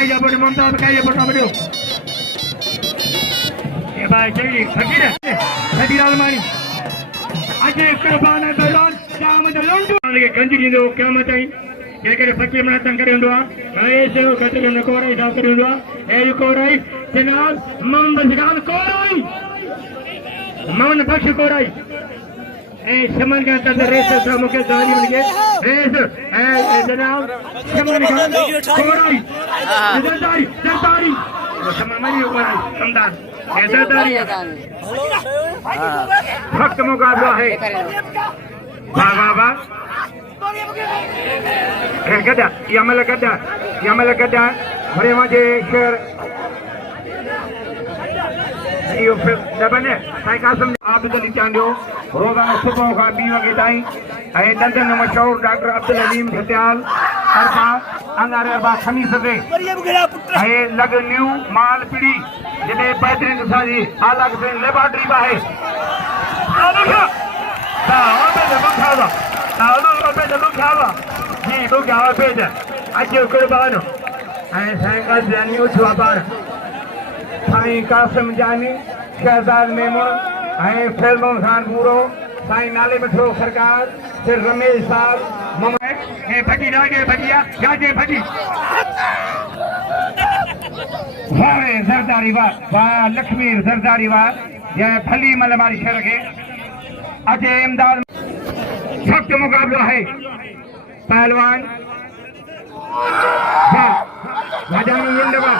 आइजा बोले ममता काइजा बोटा बड़ो ये भाई चली फकीर है फकीर अलमानी आज कुर्बान है बैलान क्या मतलब लंडू के गंजी दो क्या मचाई ये करे फकीर मना तंग करे हुआ ऐसे कतरे न कोराई दा करे हुआ ए कोराई जनाब मोहम्मद खान कोराई मोहम्मद बख्श कोराई ए शमन का तंदर रेस से मुके दानी बन गए ए जनाब शमन खान कोराई जरदारी वो समामनी कोराई समदार ए जरदारी वक्त मुकाबला है वाह वाह वाह गदा यामल गदा बड़े मजे शेर ये फिर दबने साईं कासिम आप तो निचांडो रोजाना सुबह का 2 वगे ताईं ऐं दंदन मशहूर डॉक्टर अब्दुल अलीम झटियाल अरबा अंगारे अरबा खमीस ते ऐं लग न्यू माल पीड़ी जॾहिं बहितरीन असांजी आला किस्म लेबोरेटरी बि आहे जी बुखावा पेज अचो कुर्बान ऐं साईं कासिम उछवा पाण साईं कासिम जानी शहजाद मेमून ऐं फिल्मों खान पूरो साईं नाले मिठो सरकार फिर रमेश साहब मम्मी ए भटी लागे भटिया गाजे भटी वाह जरदारी वाह लक्ष्मी जरदारी वाह ये भली मलमारी शहर के अजय इमदाद सख्त मुकाबला है पहलवान वाह जान लुंडवा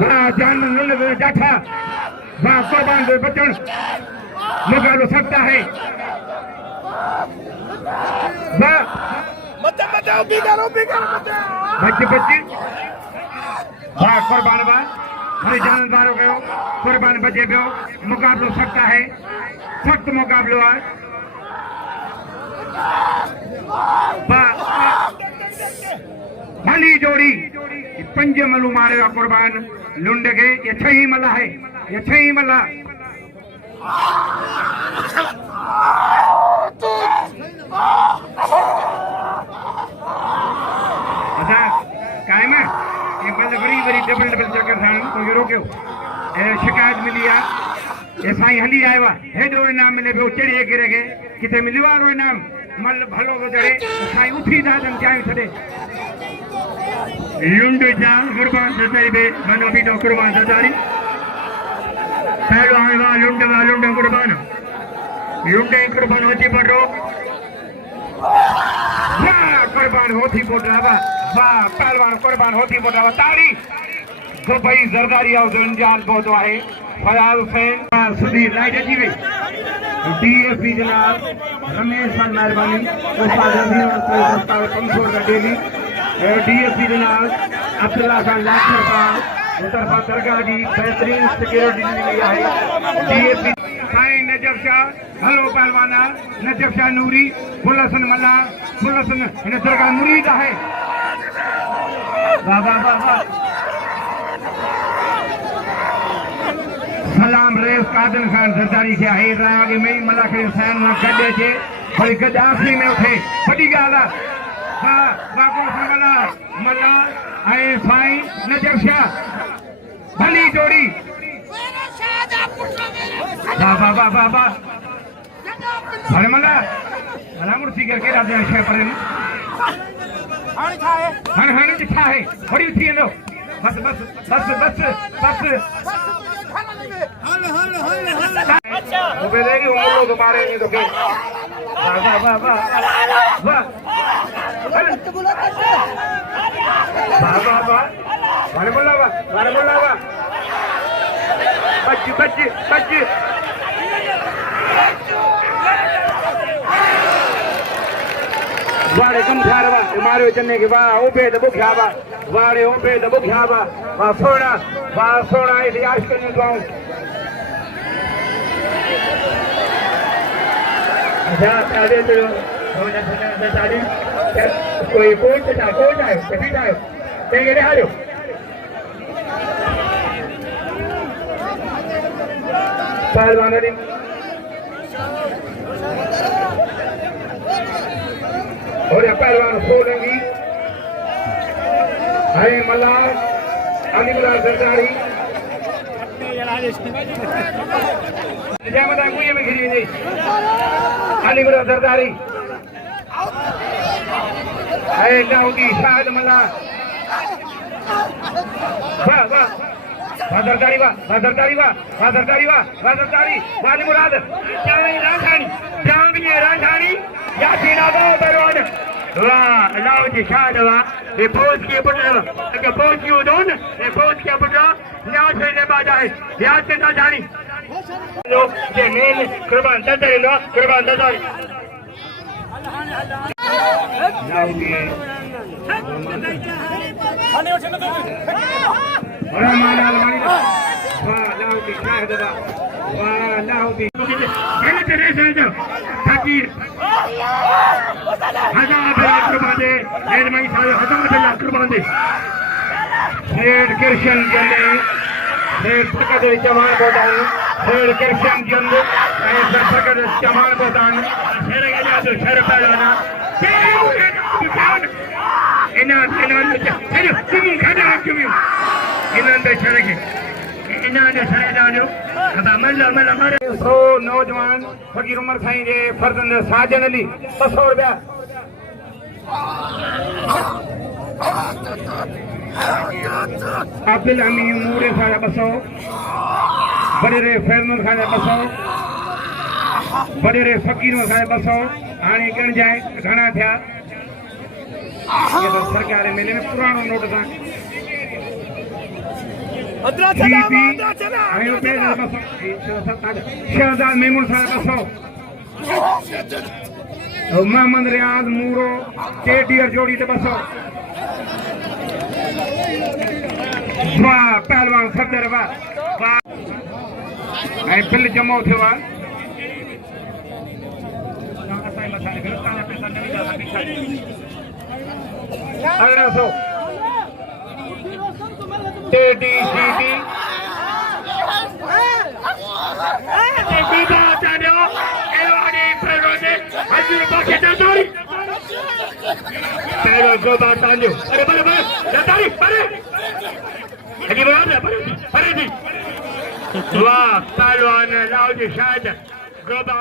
वाह जान लुंडवा जाठा वाह कुर्बान दे बचन मुकाबला सकता है वाह मत उभी करो बच्चे वाह कुर्बान वाह हरे जान वारो गयो कुर्बान बचे पियो मुकाबलो सकता है सख्त मुकाबलो है भली जोड़ी 5 मलू मारे कुर्बान लुंड के ये 6 मला है ये 6 मला अच्छा कायम है ये बंद बड़ी डबल चक्कर था तो ये रोक्यो शिकायत मिली है ये साईं हली आयो आहे हेॾो इनाम मिले पियो चढ़ी गिरे के किथे मिलियो आहे इनाम मल भलो गुज़रे साईं उथी दादन चाहि छॾे लुंड जान कुर्बान सताई बे मनो भी तो कुर्बान सतारी पहलो आए लुंड कुर्बान कुर्बान होती पड़ो वाह कुर्बान होती पड़ रहा वाह पहलवान कुर्बान होती पड़ रहा ताड़ी तो भाई जरदारी आओ जान बहुत है फयाज हुसैन सुधीर लाइट अची वई डीएसपी जनाब रमेश खान मेहरबानी कमजोर का डेली डीएसपी जनाब अब्दुल्ला खान लाखर साहब तरफा दरगाह की बेहतरीन सिक्योरिटी मिली है डीएसपी साईं नजफ शाह भलो पहलवाना नजफ शाह नूरी फुलसन मल्ला फुलसन इन दरगाह मुरीद है वाह वाह वाह वाह सलाम रेस कादन खान जरदारी से है राग में मलाक इंसान ना गड्डे छे बड़ी गड्डा आखिरी में उठे बड़ी गाल वाह वाह को मला आए साईं नजफ शाह भली जोड़ी वाह वाह वाह वाह वाह अरे मला मुर्सी करके राजा शे पर हाने दिखा है बड़ी उठी लो बस बस बस बस बस अच्छा वो बेलेगी हम लोग तुम्हारे नहीं तो के वाह वाह वाह वाह वाह वाह वाह वाले बोला वाह बच्ची वारे कम खारवा तुम्हारे चन्ने के वाह ओबे दबो खावा वारे ओबे दबो खावा वाह सोना इस यार के नहीं दुआऊं अच्छा आगे चलो होने सारी कोई कोच है कभी था तेरे ले आयो पहलवान ने और पहलवान Solangi Hai Malak, Ali Murar Zardari. Nijamat aku yang begini ini. Ali Murar Zardari. Hai Naudi Shahid Malak. Wah. Zardari wah. Ali Murad. Jangan bini Ranthani. Yasin Abau Baron. Wah, Naudi Shahid wah. Report किए पुत्र, अगर post किए दोन, report किया पुत्र, न्याय से ने बाजा है, न्याय से ना जानी। लोग ये मेन कुर्बान दातारी लो, कुर्बान दातारी। नाउदी। रमान अलमानी। वाह, नाउदी शाहिद वाह, वाह नाउदी। पहले तेरे से जो फकीर हजार बेला कुर्बान दे, मेरे माई सारे हजार बेला कुर्बान दे। शेर कृष्ण जंदे, शेर फकत जवान बोदान, शेर कृष्ण जंदे, ऐसा फकत जवान बोदान, शेर के जादू शेर पहलाना, इनान शेर तुम खड़ा क्यों इनान बेचारे के इनान शेर जानो अब मल्ला मारे सो नौजवान फकीर उमर साईं जे फर्जंद साजन अली 200 रुपया अब्दुल अमीन मूरे सारा 200 बड़े रे फैजल खान 200 बड़े रे फकीर खान 200 हाणे गण जाए घणा थिया ये तो सरकार मेले में पुरानो नोट था शहजाद मेमून सारा 200 मोहम्मद रियाज मूरो टेडियर जोड़ी ते 200 वाह पहलवान सदर वाह ऐं बिल जमो थियो आहे 1800 टेडी सीटी अरे बड़े दातारी वाह पहलवान लाउजी शायद गोबा